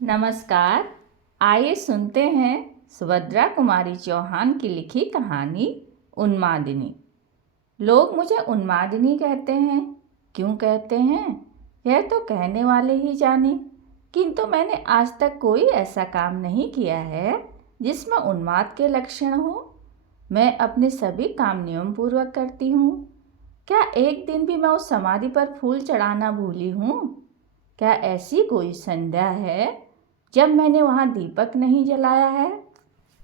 नमस्कार। आइए सुनते हैं सुभद्रा कुमारी चौहान की लिखी कहानी उन्मादिनी। लोग मुझे उन्मादिनी कहते हैं। क्यों कहते हैं यह तो कहने वाले ही जाने, किंतु मैंने आज तक कोई ऐसा काम नहीं किया है जिसमें उन्माद के लक्षण हो। मैं अपने सभी काम नियम पूर्वक करती हूँ। क्या एक दिन भी मैं उस समाधि पर फूल चढ़ाना भूली हूँ? क्या ऐसी कोई संध्या है जब मैंने वहाँ दीपक नहीं जलाया है?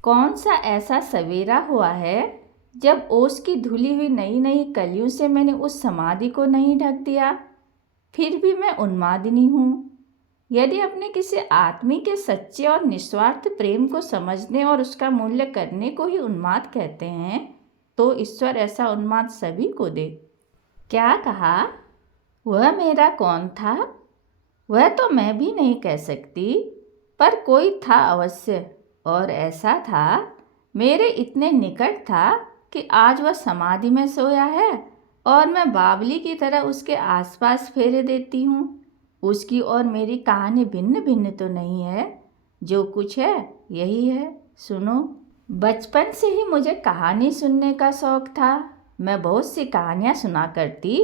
कौन सा ऐसा सवेरा हुआ है जब ओस की धुली हुई नई नई कलियों से मैंने उस समाधि को नहीं ढक दिया? फिर भी मैं उन्मादिनी हूँ। यदि अपने किसी आदमी के सच्चे और निस्वार्थ प्रेम को समझने और उसका मूल्य करने को ही उन्माद कहते हैं, तो ईश्वर ऐसा उन्माद सभी को दे। क्या कहा? वह मेरा कौन था? वह तो मैं भी नहीं कह सकती, पर कोई था अवश्य। और ऐसा था, मेरे इतने निकट था कि आज वह समाधि में सोया है और मैं बावली की तरह उसके आसपास फेरे देती हूँ। उसकी और मेरी कहानी भिन्न भिन्न तो नहीं है, जो कुछ है यही है। सुनो। बचपन से ही मुझे कहानी सुनने का शौक था। मैं बहुत सी कहानियाँ सुना करती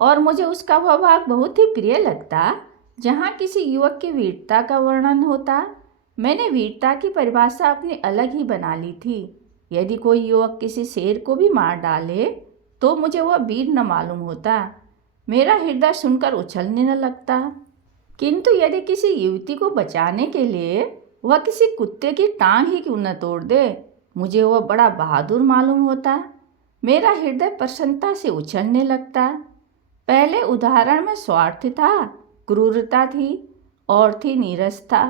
और मुझे उसका वह भाग बहुत ही प्रिय लगता जहाँ किसी युवक की वीरता का वर्णन होता। मैंने वीरता की परिभाषा अपनी अलग ही बना ली थी। यदि कोई युवक किसी शेर को भी मार डाले तो मुझे वह वीर न मालूम होता। मेरा हृदय सुनकर उछलने न लगता। किंतु यदि किसी युवती को बचाने के लिए वह किसी कुत्ते की टांग ही क्यों न तोड़ दे, मुझे वह बड़ा बहादुर मालूम होता। मेरा हृदय प्रसन्नता से उछलने लगता। पहले उदाहरण में स्वार्थ था, क्रूरता थी और थी नीरसता।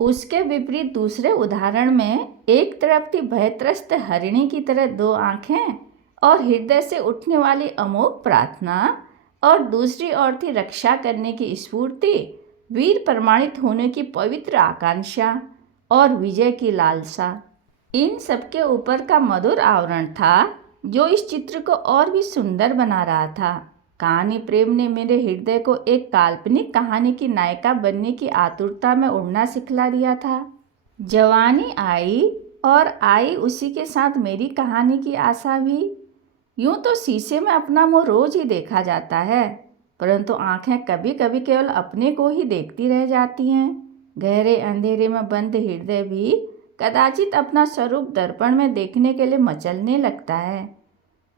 उसके विपरीत दूसरे उदाहरण में एक तरफ थी भयत्रस्त हरिणी की तरह दो आंखें और हृदय से उठने वाली अमोघ प्रार्थना, और दूसरी ओर थी रक्षा करने की स्फूर्ति, वीर प्रमाणित होने की पवित्र आकांक्षा और विजय की लालसा। इन सबके ऊपर का मधुर आवरण था जो इस चित्र को और भी सुंदर बना रहा था। कहानी प्रेम ने मेरे हृदय को एक काल्पनिक कहानी की नायिका बनने की आतुरता में उड़ना सिखला दिया था। जवानी आई और आई उसी के साथ मेरी कहानी की आशा भी। यूं तो शीशे में अपना मुंह रोज ही देखा जाता है, परंतु आंखें कभी कभी केवल अपने को ही देखती रह जाती हैं। गहरे अंधेरे में बंद हृदय भी कदाचित अपना स्वरूप दर्पण में देखने के लिए मचलने लगता है,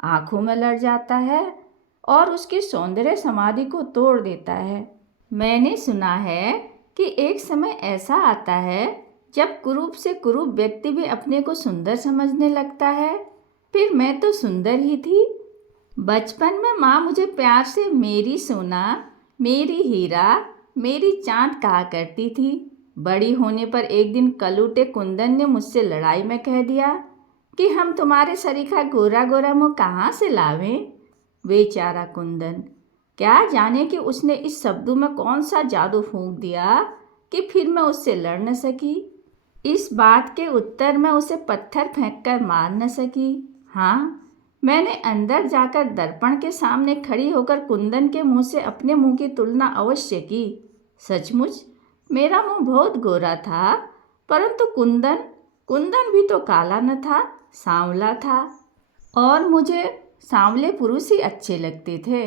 आंखों में लड़ जाता है और उसकी सौंदर्य समाधि को तोड़ देता है। मैंने सुना है कि एक समय ऐसा आता है जब कुरूप से कुरूप व्यक्ति भी अपने को सुंदर समझने लगता है। फिर मैं तो सुंदर ही थी। बचपन में माँ मुझे प्यार से मेरी सोना, मेरी हीरा, मेरी चांद कहा करती थी। बड़ी होने पर एक दिन कलूटे कुंदन ने मुझसे लड़ाई में कह दिया कि हम तुम्हारे सरीखा गोरा गोरा मुँह कहाँ से लावें। बेचारा कुंदन, क्या जाने कि उसने इस शब्दों में कौन सा जादू फूंक दिया कि फिर मैं उससे लड़ न सकी। इस बात के उत्तर में उसे पत्थर फेंककर मार न सकी। हाँ, मैंने अंदर जाकर दर्पण के सामने खड़ी होकर कुंदन के मुंह से अपने मुंह की तुलना अवश्य की। सचमुच मेरा मुंह बहुत गोरा था, परंतु कुंदन कुंदन भी तो काला न था, सांवला था। और मुझे सांवले पुरुष ही अच्छे लगते थे।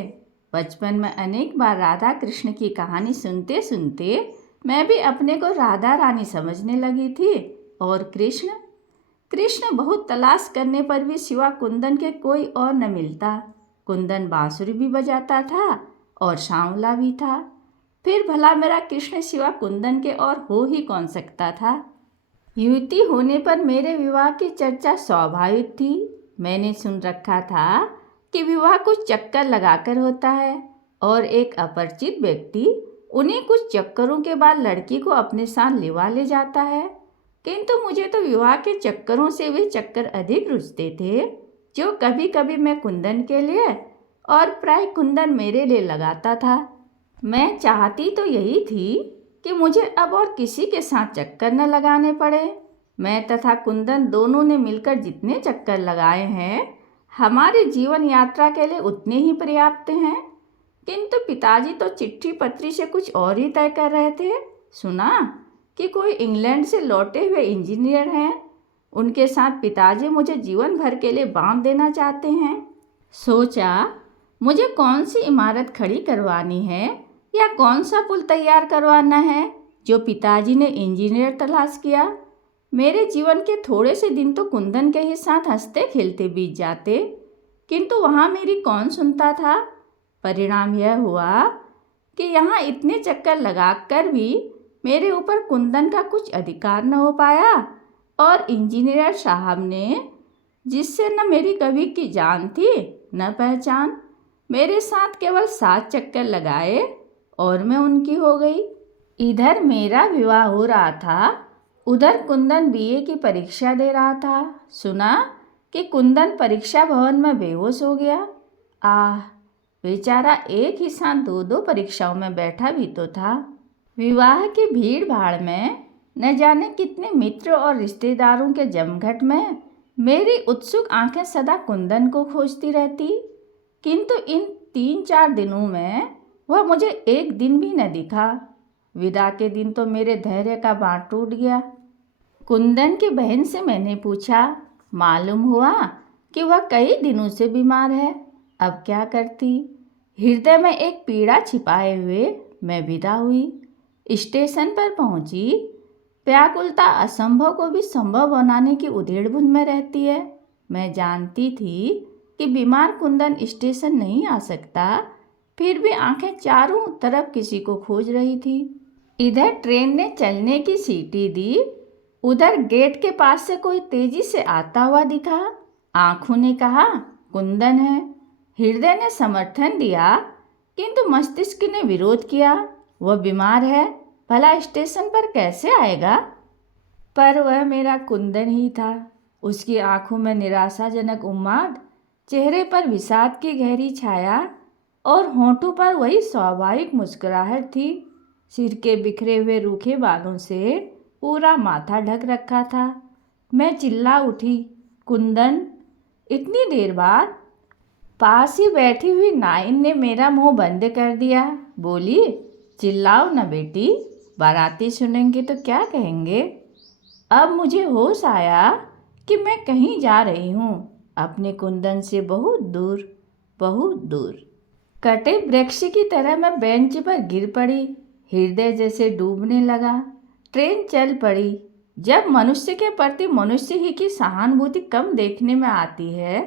बचपन में अनेक बार राधा कृष्ण की कहानी सुनते सुनते मैं भी अपने को राधा रानी समझने लगी थी। और कृष्ण कृष्ण बहुत तलाश करने पर भी सिवा कुंदन के कोई और न मिलता। कुंदन बांसुरी भी बजाता था और सांवला भी था। फिर भला मेरा कृष्ण सिवा कुंदन के और हो ही कौन सकता था। युवती होने पर मेरे विवाह की चर्चा स्वाभाविक थी। मैंने सुन रखा था कि विवाह कुछ चक्कर लगाकर होता है और एक अपरिचित व्यक्ति उन्हीं कुछ चक्करों के बाद लड़की को अपने साथ लिवा ले जाता है। किंतु मुझे तो विवाह के चक्करों से वे चक्कर अधिक रुचते थे जो कभी कभी मैं कुंदन के लिए और प्राय कुंदन मेरे लिए लगाता था। मैं चाहती तो यही थी कि मुझे अब और किसी के साथ चक्कर न लगाने पड़े। मैं तथा कुंदन दोनों ने मिलकर जितने चक्कर लगाए हैं हमारी जीवन यात्रा के लिए उतने ही पर्याप्त हैं। किंतु पिताजी तो चिट्ठी पत्री से कुछ और ही तय कर रहे थे। सुना कि कोई इंग्लैंड से लौटे हुए इंजीनियर हैं। उनके साथ पिताजी मुझे जीवन भर के लिए बांध देना चाहते हैं। सोचा, मुझे कौन सी इमारत खड़ी करवानी है या कौन सा पुल तैयार करवाना है जो पिताजी ने इंजीनियर तलाश किया। मेरे जीवन के थोड़े से दिन तो कुंदन के ही साथ हंसते खेलते बीत जाते, किंतु वहाँ मेरी कौन सुनता था। परिणाम यह हुआ कि यहाँ इतने चक्कर लगाकर भी मेरे ऊपर कुंदन का कुछ अधिकार न हो पाया, और इंजीनियर साहब ने, जिससे न मेरी कभी की जान थी न पहचान, मेरे साथ केवल 7 चक्कर लगाए और मैं उनकी हो गई। इधर मेरा विवाह हो रहा था, उधर कुंदन बीए की परीक्षा दे रहा था। सुना कि कुंदन परीक्षा भवन में बेहोश हो गया। आह, बेचारा एक ही साथ 2-2 परीक्षाओं में बैठा भी तो था। विवाह की भीड़ भाड़ में न जाने कितने मित्र और रिश्तेदारों के जमघट में मेरी उत्सुक आंखें सदा कुंदन को खोजती रहती, किंतु इन 3-4 दिनों में वह मुझे एक दिन भी न दिखा। विदा के दिन तो मेरे धैर्य का बांध टूट गया। कुंदन की बहन से मैंने पूछा, मालूम हुआ कि वह कई दिनों से बीमार है। अब क्या करती। हृदय में एक पीड़ा छिपाए हुए मैं विदा हुई। स्टेशन पर पहुंची। व्याकुलता असंभव को भी संभव बनाने की उधेड़-बुन में रहती है। मैं जानती थी कि बीमार कुंदन स्टेशन नहीं आ सकता, फिर भी आंखें चारों तरफ किसी को खोज रही थी। इधर ट्रेन ने चलने की सीटी दी, उधर गेट के पास से कोई तेजी से आता हुआ दिखा। आंखों ने कहा, कुंदन है। हृदय ने समर्थन दिया, किंतु मस्तिष्क ने विरोध किया। वह बीमार है, भला स्टेशन पर कैसे आएगा। पर वह मेरा कुंदन ही था। उसकी आंखों में निराशाजनक उन्माद, चेहरे पर विषाद की गहरी छाया और होंठों पर वही स्वाभाविक मुस्कुराहट थी। सिर के बिखरे हुए रूखे बालों से पूरा माथा ढक रखा था। मैं चिल्ला उठी, कुंदन। इतनी देर बाद पास ही बैठी हुई नाइन ने मेरा मुंह बंद कर दिया। बोली, चिल्लाओ न बेटी, बाराती सुनेंगे तो क्या कहेंगे। अब मुझे होश आया कि मैं कहीं जा रही हूँ, अपने कुंदन से बहुत दूर, बहुत दूर। कटे वृक्ष की तरह मैं बेंच पर गिर पड़ी। हृदय जैसे डूबने लगा। ट्रेन चल पड़ी। जब मनुष्य के प्रति मनुष्य ही की सहानुभूति कम देखने में आती है,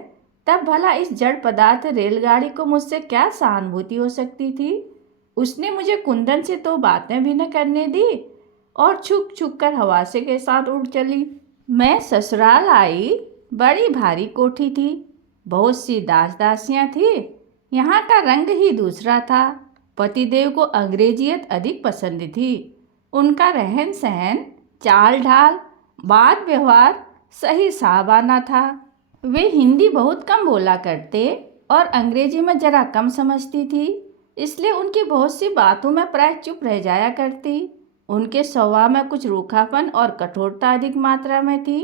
तब भला इस जड़ पदार्थ रेलगाड़ी को मुझसे क्या सहानुभूति हो सकती थी। उसने मुझे कुंदन से तो बातें भी न करने दी और छुप छुप कर हवासे के साथ उड़ चली। मैं ससुराल आई। बड़ी भारी कोठी थी, बहुत सी दास दासियाँ थी। यहाँ का रंग ही दूसरा था। पतिदेव को अंग्रेजियत अधिक पसंद थी। उनका रहन सहन, चाल ढाल, बात व्यवहार सही साहबाना था। वे हिंदी बहुत कम बोला करते और अंग्रेजी में जरा कम समझती थी, इसलिए उनकी बहुत सी बातों में प्राय चुप रह जाया करती। उनके स्वभाव में कुछ रूखापन और कठोरता अधिक मात्रा में थी।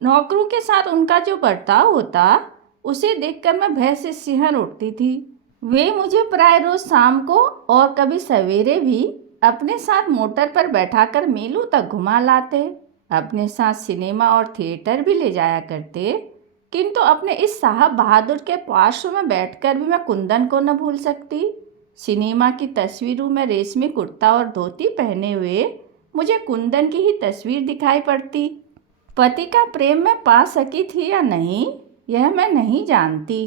नौकरों के साथ उनका जो बर्ताव होता, उसे देखकर मैं भय से सिहर उठती थी। वे मुझे प्राय रोज शाम को और कभी सवेरे भी अपने साथ मोटर पर बैठाकर मीलों तक घुमा लाते। अपने साथ सिनेमा और थिएटर भी ले जाया करते, किंतु अपने इस साहब बहादुर के पार्श्व में बैठकर भी मैं कुंदन को न भूल सकती। सिनेमा की तस्वीरों में रेशमी कुर्ता और धोती पहने हुए मुझे कुंदन की ही तस्वीर दिखाई पड़ती। पति का प्रेम मैं पा सकी थी या नहीं, यह मैं नहीं जानती,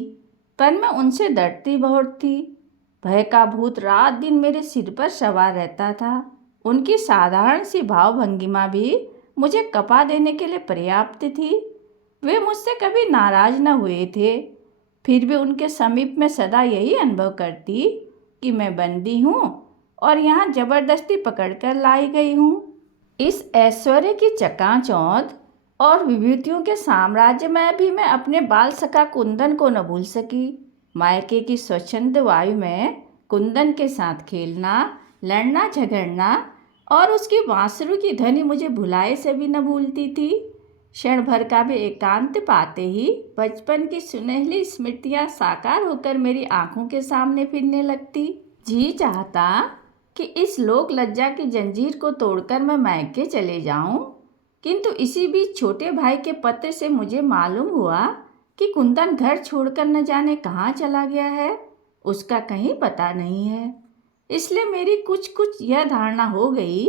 पर मैं उनसे डरती बहुत थी। भय का भूत रात दिन मेरे सिर पर सवार रहता था। उनकी साधारण सी भावभंगिमा भी मुझे कपा देने के लिए पर्याप्त थी। वे मुझसे कभी नाराज न हुए थे, फिर भी उनके समीप में सदा यही अनुभव करती कि मैं बंदी हूँ और यहाँ जबरदस्ती पकड़कर लाई गई हूँ। इस ऐश्वर्य की चकाचौंध और विभूतियों के साम्राज्य में भी मैं अपने बाल सखा कुंदन को न भूल सकी। मायके की स्वच्छंद वायु में कुंदन के साथ खेलना, लड़ना झगड़ना और उसकी बांसुरी की ध्वनि मुझे भुलाए से भी न भूलती थी। क्षण भर का भी एकांत पाते ही बचपन की सुनहली स्मृतियां साकार होकर मेरी आंखों के सामने फिरने लगती। जी चाहता कि इस लोक लज्जा की जंजीर को तोड़कर मैं मायके चले जाऊं, किंतु इसी बीच छोटे भाई के पत्र से मुझे मालूम हुआ कि कुंदन घर छोड़कर न जाने कहाँ चला गया है, उसका कहीं पता नहीं है। इसलिए मेरी कुछ कुछ यह धारणा हो गई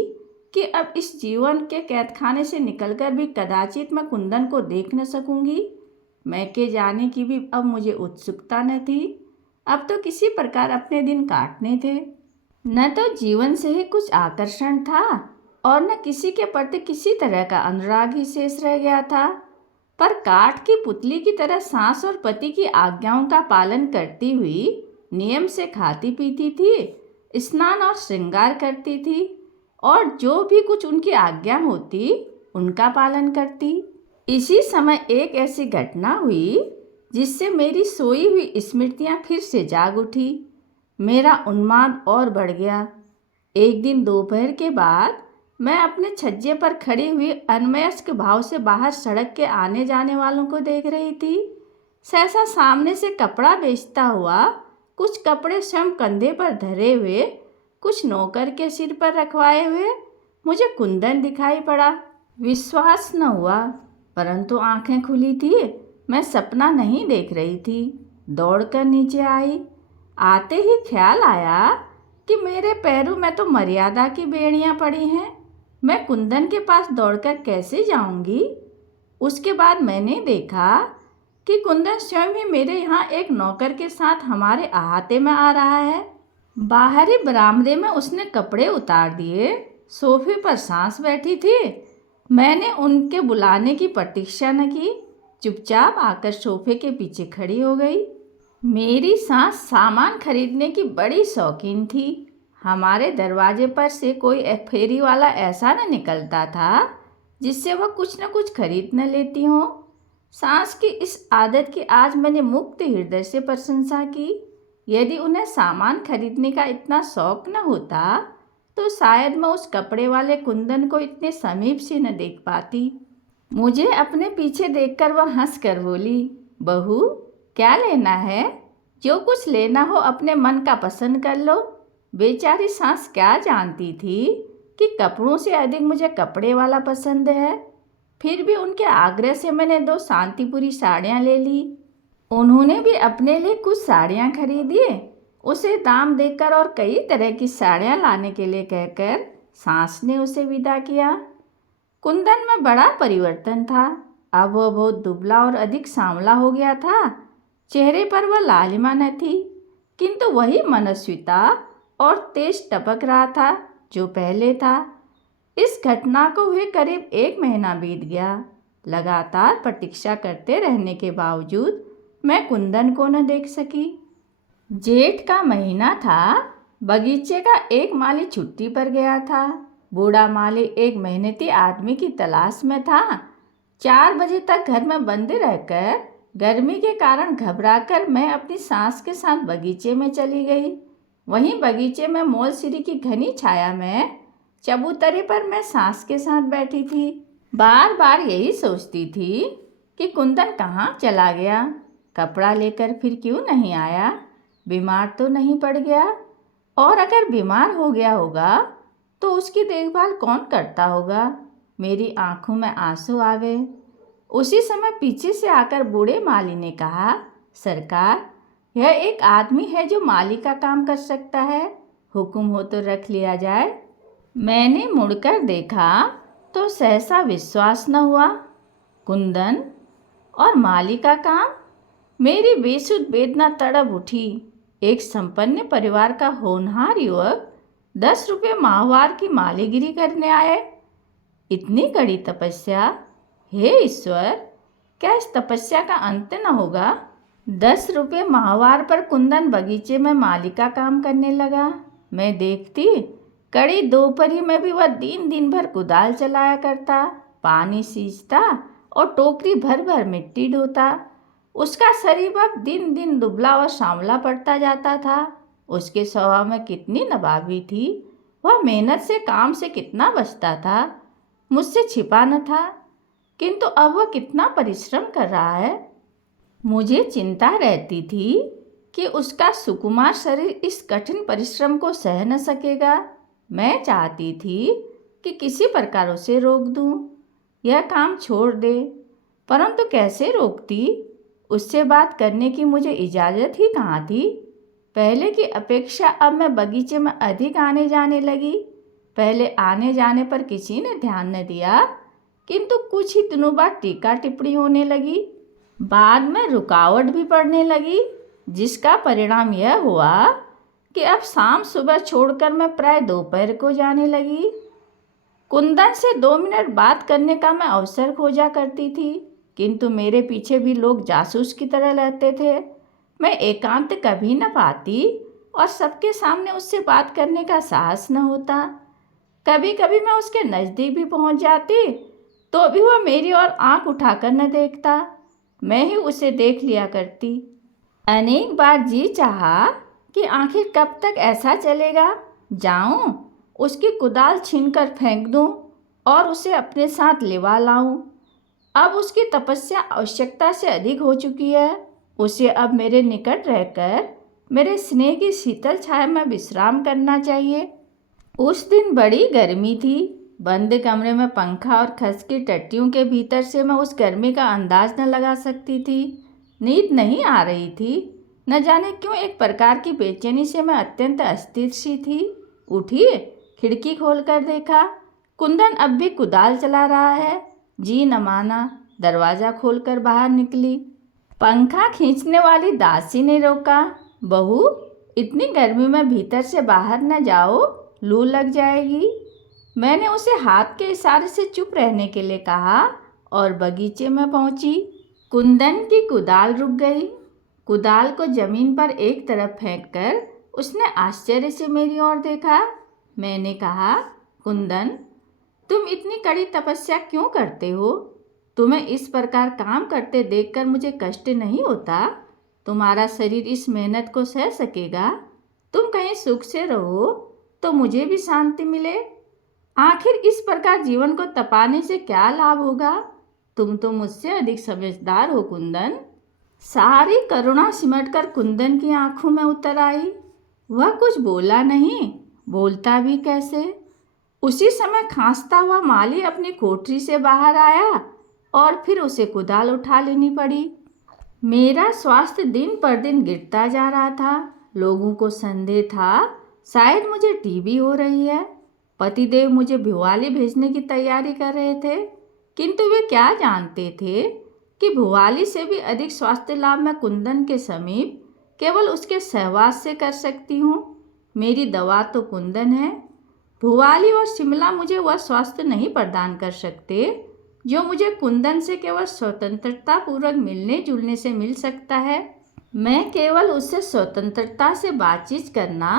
कि अब इस जीवन के कैदखाने से निकलकर भी कदाचित मैं कुंदन को देख न सकूंगी। मैके जाने की भी अब मुझे उत्सुकता न थी। अब तो किसी प्रकार अपने दिन काटने थे। न तो जीवन से ही कुछ आकर्षण था और न किसी के प्रति किसी तरह का अनुराग ही शेष रह गया था, पर काठ की पुतली की तरह सास और पति की आज्ञाओं का पालन करती हुई नियम से खाती पीती थी, स्नान और श्रृंगार करती थी और जो भी कुछ उनकी आज्ञा होती उनका पालन करती। इसी समय एक ऐसी घटना हुई जिससे मेरी सोई हुई स्मृतियां फिर से जाग उठी। मेरा उन्माद और बढ़ गया। एक दिन दोपहर के बाद मैं अपने छज्जे पर खड़ी हुई अन्वयस्क भाव से बाहर सड़क के आने जाने वालों को देख रही थी। सहसा सामने से कपड़ा बेचता हुआ, कुछ कपड़े स्वयं कंधे पर धरे हुए, कुछ नौकर के सिर पर रखवाए हुए मुझे कुंदन दिखाई पड़ा। विश्वास न हुआ, परंतु आंखें खुली थी, मैं सपना नहीं देख रही थी। दौड़कर नीचे आई। आते ही ख्याल आया कि मेरे पैरों में तो मर्यादा की बेड़ियां पड़ी हैं, मैं कुंदन के पास दौड़कर कैसे जाऊंगी। उसके बाद मैंने देखा कि कुंदन स्वयं ही मेरे यहाँ एक नौकर के साथ हमारे अहाते में आ रहा है। बाहरी बरामदे में उसने कपड़े उतार दिए, सोफे पर सांस बैठी थी। मैंने उनके बुलाने की प्रतीक्षा न की, चुपचाप आकर सोफे के पीछे खड़ी हो गई। मेरी सास सामान खरीदने की बड़ी शौकीन थी। हमारे दरवाजे पर से कोई फेरी वाला ऐसा न निकलता था जिससे वह कुछ न कुछ खरीद न लेती हो। सास की इस आदत की आज मैंने मुक्त हृदय से प्रशंसा की। यदि उन्हें सामान खरीदने का इतना शौक न होता तो शायद मैं उस कपड़े वाले कुंदन को इतने समीप से न देख पाती। मुझे अपने पीछे देखकर वह हंस कर बोली, बहू क्या लेना है? जो कुछ लेना हो अपने मन का पसंद कर लो। बेचारी सास क्या जानती थी कि कपड़ों से अधिक मुझे कपड़े वाला पसंद है। फिर भी उनके आग्रह से मैंने 2 शांतिपुरी साड़ियाँ ले ली। उन्होंने भी अपने लिए कुछ साड़ियाँ खरीदी। उसे दाम देकर और कई तरह की साड़ियाँ लाने के लिए कहकर सास ने उसे विदा किया। कुंदन में बड़ा परिवर्तन था। अब वह बहुत दुबला और अधिक सांवला हो गया था। चेहरे पर वह लालिमा न थी, किंतु वही मनस्विता और तेज टपक रहा था जो पहले था। इस घटना को हुए करीब 1 महीना बीत गया। लगातार प्रतीक्षा करते रहने के बावजूद मैं कुंदन को न देख सकी। जेठ का महीना था। बगीचे का एक माली छुट्टी पर गया था। बूढ़ा माली एक मेहनती आदमी की तलाश में था। 4 बजे तक घर में बंद रहकर गर्मी के कारण घबराकर मैं अपनी सास के साथ बगीचे में चली गई। वहीं बगीचे में मोलसिरी की घनी छाया में चबूतरे पर मैं सास के साथ बैठी थी। बार बार यही सोचती थी कि कुंदन कहाँ चला गया, कपड़ा लेकर फिर क्यों नहीं आया, बीमार तो नहीं पड़ गया, और अगर बीमार हो गया होगा तो उसकी देखभाल कौन करता होगा। मेरी आंखों में आंसू आ गए। उसी समय पीछे से आकर बूढ़े माली ने कहा, सरकार यह एक आदमी है जो माली का काम कर सकता है, हुक्म हो तो रख लिया जाए। मैंने मुड़कर देखा तो सहसा विश्वास न हुआ। कुंदन और माली का काम? मेरी बेसुध वेदना तड़प उठी। एक संपन्न परिवार का होनहार युवक 10 रुपये माहवार की मालीगिरी करने आए। इतनी कड़ी तपस्या! हे ईश्वर, क्या इस तपस्या का अंत न होगा? 10 रुपये माहवार पर कुंदन बगीचे में माली का काम करने लगा। मैं देखती कड़ी दोपहरी में भी वह दिन भर कुदाल चलाया करता, पानी सींचता और टोकरी भर भर मिट्टी ढोता। उसका शरीर अब दिन दिन दुबला और सांवला पड़ता जाता था। उसके स्वभाव में कितनी नवाबी थी। वह मेहनत से काम से कितना बचता था, मुझसे छिपा न था। किंतु अब वह कितना परिश्रम कर रहा है। मुझे चिंता रहती थी कि उसका सुकुमार शरीर इस कठिन परिश्रम को सह न सकेगा। मैं चाहती थी कि किसी प्रकार उसे रोक दूं, यह काम छोड़ दे, परंतु कैसे रोकती? उससे बात करने की मुझे इजाज़त ही कहाँ थी। पहले की अपेक्षा अब मैं बगीचे में अधिक आने जाने लगी। पहले आने जाने पर किसी ने ध्यान न दिया, किंतु कुछ ही दिनों बाद टीका टिप्पणी होने लगी। बाद में रुकावट भी पड़ने लगी, जिसका परिणाम यह हुआ कि अब शाम सुबह छोड़कर मैं प्राय दोपहर को जाने लगी। कुंदन से 2 मिनट बात करने का मैं अवसर खोजा करती थी, किंतु मेरे पीछे भी लोग जासूस की तरह रहते थे। मैं एकांत कभी न पाती और सबके सामने उससे बात करने का साहस न होता। कभी कभी मैं उसके नज़दीक भी पहुंच जाती, तो भी वह मेरी ओर आंख उठाकर न देखता। मैं ही उसे देख लिया करती। अनेक बार जी चाहा कि आखिर कब तक ऐसा चलेगा। जाऊं, उसकी कुदाल छीनकर फेंक दूं और उसे अपने साथ लिवा लाऊं। अब उसकी तपस्या आवश्यकता से अधिक हो चुकी है। उसे अब मेरे निकट रहकर मेरे स्नेह की शीतल छाया में विश्राम करना चाहिए। उस दिन बड़ी गर्मी थी। बंद कमरे में पंखा और खस की टट्टियों के भीतर से मैं उस गर्मी का अंदाज न लगा सकती थी। नींद नहीं आ रही थी। न जाने क्यों एक प्रकार की बेचैनी से मैं अत्यंत अस्थिर सी थी। उठी, खिड़की खोलकर देखा, कुंदन अब भी कुदाल चला रहा है। जी न माना, दरवाज़ा खोलकर बाहर निकली। पंखा खींचने वाली दासी ने रोका। बहू, इतनी गर्मी में भीतर से बाहर न जाओ, लू लग जाएगी। मैंने उसे हाथ के इशारे से चुप रहने के लिए कहा और बगीचे में पहुंची। कुंदन की कुदाल रुक गई। कुदाल को जमीन पर एक तरफ फेंककर उसने आश्चर्य से मेरी ओर देखा। मैंने कहा, कुंदन, तुम इतनी कड़ी तपस्या क्यों करते हो? तुम्हें इस प्रकार काम करते देखकर मुझे कष्ट नहीं होता? तुम्हारा शरीर इस मेहनत को सह सकेगा? तुम कहीं सुख से रहो तो मुझे भी शांति मिले। आखिर इस प्रकार जीवन को तपाने से क्या लाभ होगा? तुम तो मुझसे अधिक समझदार हो कुंदन। सारी करुणा सिमटकर कुंदन की आंखों में उतर आई। वह कुछ बोला नहीं, बोलता भी कैसे। उसी समय खांसता हुआ माली अपनी कोठरी से बाहर आया और फिर उसे कुदाल उठा लेनी पड़ी। मेरा स्वास्थ्य दिन पर दिन गिरता जा रहा था। लोगों को संदेह था शायद मुझे टीबी हो रही है। पतिदेव मुझे भुवाली भेजने की तैयारी कर रहे थे, किंतु वे क्या जानते थे कि भुवाली से भी अधिक स्वास्थ्य लाभ मैं कुंदन के समीप केवल उसके सहवास से कर सकती हूँ। मेरी दवा तो कुंदन है। भुवाली और शिमला मुझे वह स्वास्थ्य नहीं प्रदान कर सकते जो मुझे कुंदन से केवल स्वतंत्रता पूर्वक मिलने जुलने से मिल सकता है। मैं केवल उससे स्वतंत्रता से बातचीत करना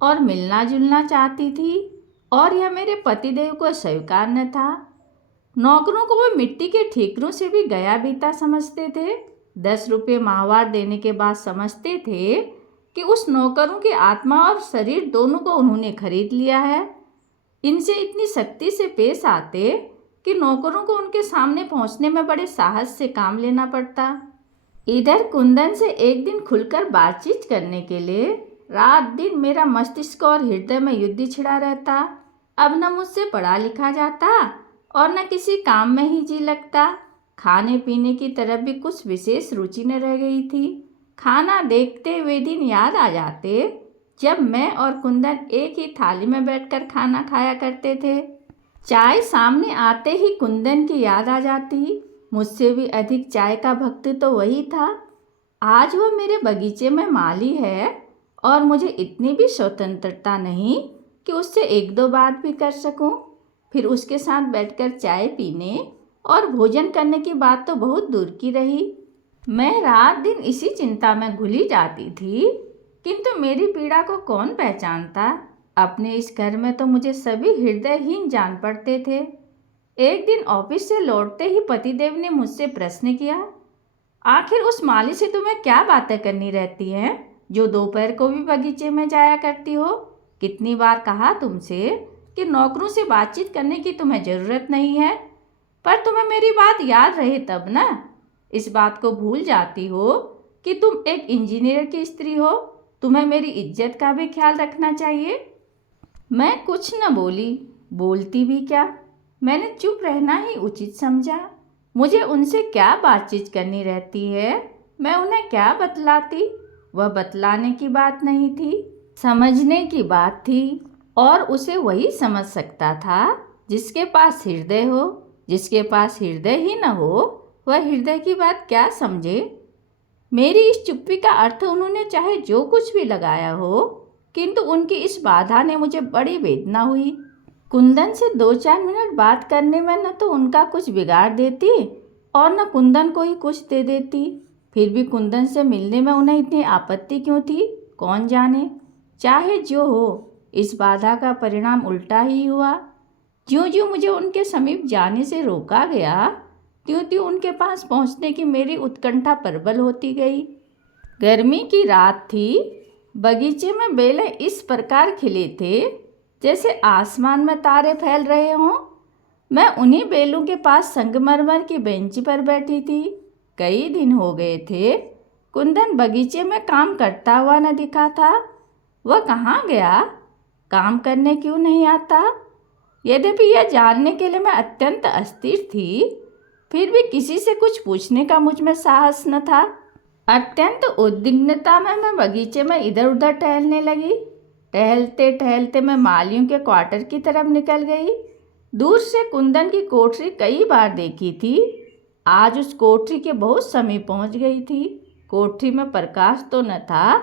और मिलना जुलना चाहती थी, और यह मेरे पतिदेव को स्वीकार न था। नौकरों को वो मिट्टी के ठीकरों से भी गया बीता समझते थे। 10 रुपये माहवार देने के बाद समझते थे कि उस नौकरों की आत्मा और शरीर दोनों को उन्होंने खरीद लिया है। इनसे इतनी सख्ती से पेश आते कि नौकरों को उनके सामने पहुंचने में बड़े साहस से काम लेना पड़ता। इधर कुंदन से एक दिन खुलकर बातचीत करने के लिए रात दिन मेरा मस्तिष्क और हृदय में युद्ध छिड़ा रहता। अब न मुझसे पढ़ा लिखा जाता और न किसी काम में ही जी लगता। खाने पीने की तरफ भी कुछ विशेष रुचि न रह गई थी। खाना देखते वे दिन याद आ जाते जब मैं और कुंदन एक ही थाली में बैठकर खाना खाया करते थे। चाय सामने आते ही कुंदन की याद आ जाती। मुझसे भी अधिक चाय का भक्त तो वही था। आज वह मेरे बगीचे में माली है और मुझे इतनी भी स्वतंत्रता नहीं कि उससे 1-2 बात भी कर सकूं। फिर उसके साथ बैठकर चाय पीने और भोजन करने की बात तो बहुत दूर की रही। मैं रात दिन इसी चिंता में घुली जाती थी, किंतु मेरी पीड़ा को कौन पहचानता। अपने इस घर में तो मुझे सभी हृदयहीन जान पड़ते थे। एक दिन ऑफिस से लौटते ही पतिदेव ने मुझसे प्रश्न किया, आखिर उस माली से तुम्हें क्या बातें करनी रहती हैं जो दोपहर को भी बगीचे में जाया करती हो? कितनी बार कहा तुमसे कि नौकरों से बातचीत करने की तुम्हें ज़रूरत नहीं है, पर तुम्हें मेरी बात याद रहे तब ना। इस बात को भूल जाती हो कि तुम एक इंजीनियर की स्त्री हो, तुम्हें मेरी इज्जत का भी ख्याल रखना चाहिए। मैं कुछ न बोली, बोलती भी क्या, मैंने चुप रहना ही उचित समझा। मुझे उनसे क्या बातचीत करनी रहती है, मैं उन्हें क्या बतलाती। वह बतलाने की बात नहीं थी, समझने की बात थी। और उसे वही समझ सकता था जिसके पास हृदय हो। जिसके पास हृदय ही न हो, वह हृदय की बात क्या समझे। मेरी इस चुप्पी का अर्थ उन्होंने चाहे जो कुछ भी लगाया हो, किंतु उनकी इस बाधा ने मुझे बड़ी वेदना हुई। कुंदन से 2-4 मिनट बात करने में न तो उनका कुछ बिगाड़ देती और न कुंदन को ही कुछ दे देती। फिर भी कुंदन से मिलने में उन्हें इतनी आपत्ति क्यों थी, कौन जाने। चाहे जो हो, इस बाधा का परिणाम उल्टा ही हुआ। ज्यों ज्यों मुझे उनके समीप जाने से रोका गया, त्यों त्यों उनके पास पहुंचने की मेरी उत्कंठा प्रबल होती गई। गर्मी की रात थी। बगीचे में बेलें इस प्रकार खिले थे जैसे आसमान में तारे फैल रहे हों। मैं उन्हीं बेलों के पास संगमरमर की बेंच पर बैठी थी। कई दिन हो गए थे कुंदन बगीचे में काम करता हुआ न दिखा था। वह कहाँ गया, काम करने क्यों नहीं आता। यद्यपि यह जानने के लिए मैं अत्यंत अस्थिर थी, फिर भी किसी से कुछ पूछने का मुझ में साहस न था। अत्यंत उद्विग्नता में मैं बगीचे में इधर उधर टहलने लगी। टहलते टहलते मैं मालियों के क्वार्टर की तरफ निकल गई। दूर से कुंदन की कोठरी कई बार देखी थी। आज उस कोठरी के बहुत समीप पहुंच गई थी। कोठरी में प्रकाश तो न था,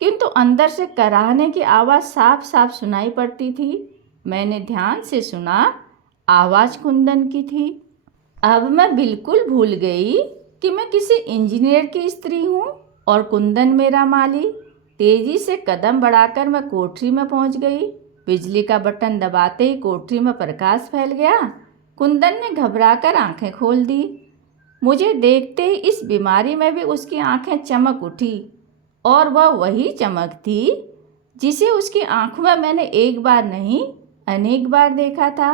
किंतु अंदर से कराहने की आवाज़ साफ साफ सुनाई पड़ती थी। मैंने ध्यान से सुना, आवाज़ कुंदन की थी। अब मैं बिल्कुल भूल गई कि मैं किसी इंजीनियर की स्त्री हूँ और कुंदन मेरा माली। तेजी से कदम बढ़ाकर मैं कोठरी में पहुँच गई। बिजली का बटन दबाते ही कोठरी में प्रकाश फैल गया। कुंदन ने घबराकर आंखें खोल दी। मुझे देखते ही इस बीमारी में भी उसकी आंखें चमक उठी, और वह वही चमक थी जिसे उसकी आंखों में मैंने एक बार नहीं अनेक बार देखा था।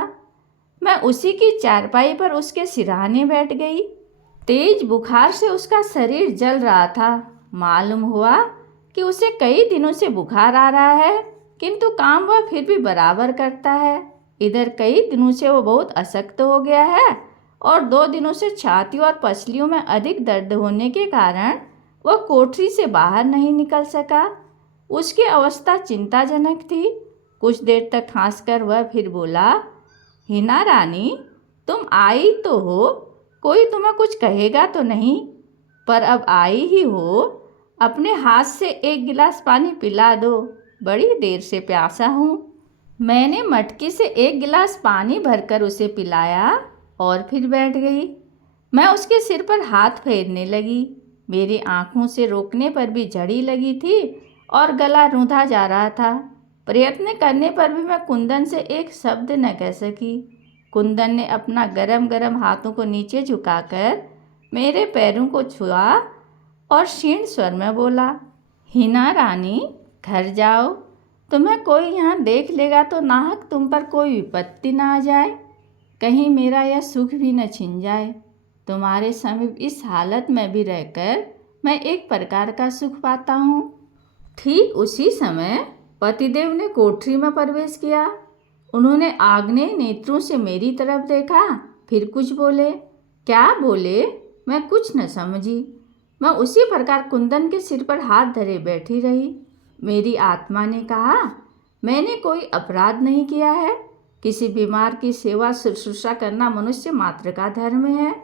मैं उसी की चारपाई पर उसके सिरहाने बैठ गई। तेज बुखार से उसका शरीर जल रहा था। मालूम हुआ कि उसे कई दिनों से बुखार आ रहा है, किंतु काम वह फिर भी बराबर करता है। इधर कई दिनों से वो बहुत अशक्त हो गया है और 2 दिनों से छाती और पसलियों में अधिक दर्द होने के कारण वह कोठरी से बाहर नहीं निकल सका। उसकी अवस्था चिंताजनक थी। कुछ देर तक हंसकर वह फिर बोला, हिना रानी, तुम आई तो हो, कोई तुम्हें कुछ कहेगा तो नहीं, पर अब आई ही हो, अपने हाथ से एक गिलास पानी पिला दो, बड़ी देर से प्यासा हूँ। मैंने मटकी से एक गिलास पानी भरकर उसे पिलाया और फिर बैठ गई। मैं उसके सिर पर हाथ फेरने लगी। मेरी आंखों से रोकने पर भी झड़ी लगी थी और गला रूंधा जा रहा था। प्रयत्न करने पर भी मैं कुंदन से एक शब्द न कह सकी। कुंदन ने अपना गरम गरम हाथों को नीचे झुकाकर मेरे पैरों को छुआ और क्षीण स्वर में बोला, हिना रानी, घर जाओ। तुम्हें कोई यहाँ देख लेगा तो नाहक तुम पर कोई विपत्ति न आ जाए, कहीं मेरा यह सुख भी न छिन जाए। तुम्हारे समीप इस हालत में भी रहकर मैं एक प्रकार का सुख पाता हूँ। ठीक उसी समय पतिदेव ने कोठरी में प्रवेश किया। उन्होंने आग्नेय नेत्रों से मेरी तरफ देखा, फिर कुछ बोले। क्या बोले मैं कुछ न समझी। मैं उसी प्रकार कुंदन के सिर पर हाथ धरे बैठी रही। मेरी आत्मा ने कहा, मैंने कोई अपराध नहीं किया है। किसी बीमार की सेवा शुश्रूषा करना मनुष्य मात्र का धर्म है।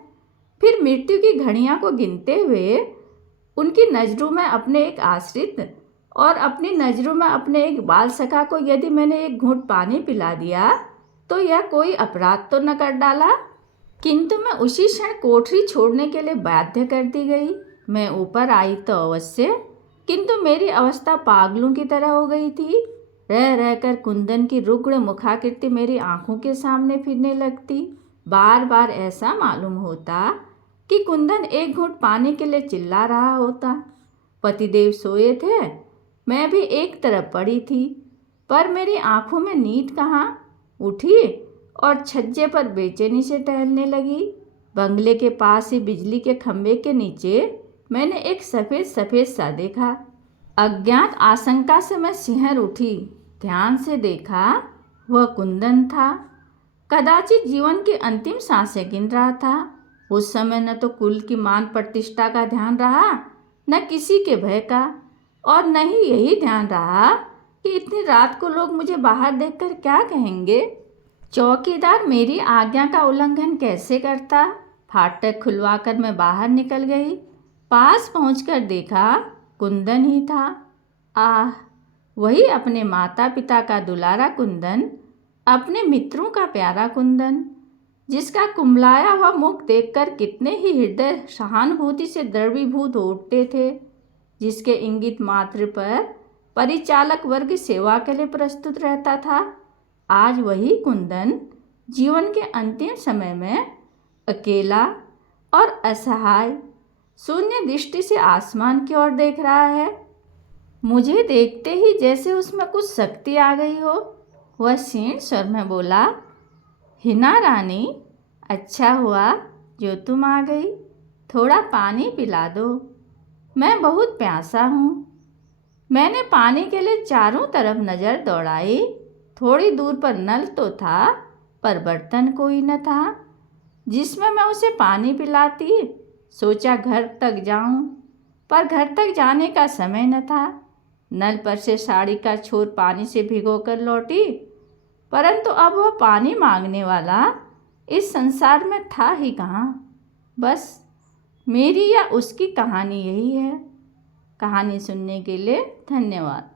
फिर मृत्यु की घड़ियां को गिनते हुए उनकी नज़रों में अपने एक आश्रित और अपनी नज़रों में अपने एक बाल सखा को यदि मैंने एक घूंट पानी पिला दिया तो यह कोई अपराध तो न कर डाला। किंतु मैं उसी क्षण कोठरी छोड़ने के लिए बाध्य कर दी गई। मैं ऊपर आई तो अवश्य, किंतु मेरी अवस्था पागलों की तरह हो गई थी। रह रहकर कुंदन की रुग्ण मुखाकृति मेरी आंखों के सामने फिरने लगती। बार बार ऐसा मालूम होता कि कुंदन एक घूंट पानी के लिए चिल्ला रहा होता। पतिदेव सोए थे, मैं भी एक तरफ पड़ी थी, पर मेरी आंखों में नींद कहाँ। उठी और छज्जे पर बेचैनी से टहलने लगी। बंगले के पास ही बिजली के खंभे के नीचे मैंने एक सफ़ेद सफ़ेद सा देखा। अज्ञात आशंका से मैं सिहर उठी। ध्यान से देखा, वह कुंदन था। कदाचित जीवन की अंतिम सांसें गिन रहा था। उस समय न तो कुल की मान प्रतिष्ठा का ध्यान रहा, न किसी के भय का, और न ही यही ध्यान रहा कि इतनी रात को लोग मुझे बाहर देखकर क्या कहेंगे। चौकीदार मेरी आज्ञा का उल्लंघन कैसे करता। फाटक खुलवाकर मैं बाहर निकल गई। पास पहुंचकर देखा, कुंदन ही था। आह, वही अपने माता पिता का दुलारा कुंदन, अपने मित्रों का प्यारा कुंदन, जिसका कुंभलाया हुआ मुख देखकर कितने ही हृदय सहानुभूति से द्रवीभूत हो उठते थे, जिसके इंगित मात्र पर परिचालक वर्ग सेवा के लिए प्रस्तुत रहता था। आज वही कुंदन जीवन के अंतिम समय में अकेला और असहाय शून्य दृष्टि से आसमान की ओर देख रहा है। मुझे देखते ही जैसे उसमें कुछ शक्ति आ गई हो। वह क्षीण स्वर में बोला, हिना रानी, अच्छा हुआ जो तुम आ गई। थोड़ा पानी पिला दो, मैं बहुत प्यासा हूँ। मैंने पानी के लिए चारों तरफ नज़र दौड़ाई। थोड़ी दूर पर नल तो था, पर बर्तन कोई न था जिसमें मैं उसे पानी पिलाती। सोचा घर तक जाऊं, पर घर तक जाने का समय न था। नल पर से साड़ी का छोर पानी से भिगोकर लौटी, परंतु अब वह पानी मांगने वाला इस संसार में था ही कहाँ। बस मेरी या उसकी कहानी यही है। कहानी सुनने के लिए धन्यवाद।